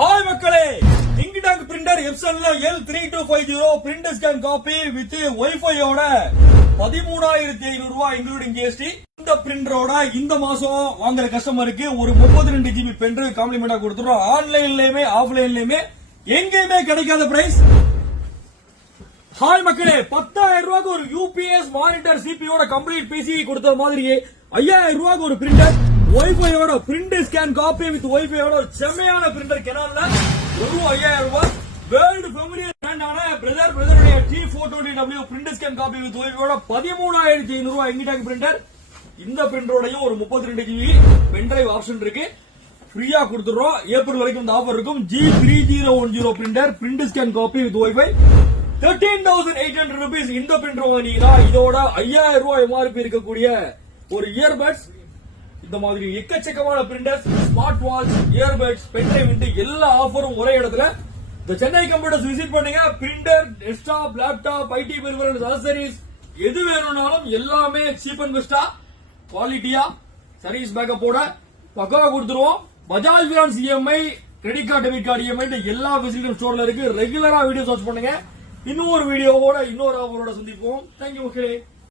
Hi மக்களே, இங்கிடாக் printer எப்சன்ல L3250 print scan copy with WiFi ஓட 13,500 ரூபாய் இன்க்ளூடிங் GST. இந்த பிரிண்டரோட இந்த மாசம் வாங்குற கஸ்டமருக்கு ஒரு 32 GB பென்ட்ரைவ் காம்ப்ளிமெண்டா கொடுத்துறோம். ஆன்லைன்லயுமே ஆஃப்லைன்லயுமே எங்கேயுமே கிடைக்காத பிரைஸ். ஹாய் மக்களே, 10,000 ரூபாய்க்கு ஒரு UPS மானிட்டர் சிபியோட கம்ப்ளீட் பிசி கொடுத்த மாதிரி 5,000 ரூபாய்க்கு ஒரு பிரிண்டர் வைஃபையோட பிரிண்ட் ஸ்கேன் காப்பி வித் வைஃபையோட செம்மையான பிரிண்டர் கெனான்ல வெறும் 5,000 ரூபாய். வேர்ல்டு ஃபெமிலியர் பிராண்டான பிரதருடைய T420W print scan copy with வைஃபையோட 13,500 ரூபாய் இங்கிடாக் பிரிண்டர். இந்த பிரிண்டரோடையும் ஒரு 32 GB பென்டிரைவ் ஆப்ஷன் இருக்கு, ஃப்ரீயா கொடுத்துறோம். ஏப்ரல் வரைக்கும் இந்த ஆஃபர் இருக்கும். G3010 printer print scan copy with wifi 13,800 rupees. இந்த பிரிண்டர் வாங்கினீங்கன்னா இதோட 5,000 ரூபாய் MRP இருக்கக்கூடிய ஒரு இயர்பட்ஸ், இந்த மாதிரி எக்கச்சக்கமான printers, smart watch, earbuds, pen drive எல்லா ஆஃபரும் ஒரே இடத்துல. இந்த சென்னை கம்ப்யூட்டர்ஸ் விசிட் பண்ணுங்க. Printer, desktop, laptop, IT peripherals, accessories எது வேணும்னாலும் எல்லாமே சீப் அண்ட் பெஸ்டா குவாலிட்டியா சர்வீஸ் பேக்கப்போட பக்காவா கொடுத்துருவோம். Bajaj finance EMI, credit card, debit card EMI எல்லா ஃபெசிலிட்டியும் ஸ்டோர்ல இருக்கு. ரெகுலரா வீடியோஸ் வாட்ச் பண்ணுங்க. இன்னொரு வீடியோவோட இன்னொரு ஆஃபரோட சந்திப்போம். தேங்க்யூ மக்களே.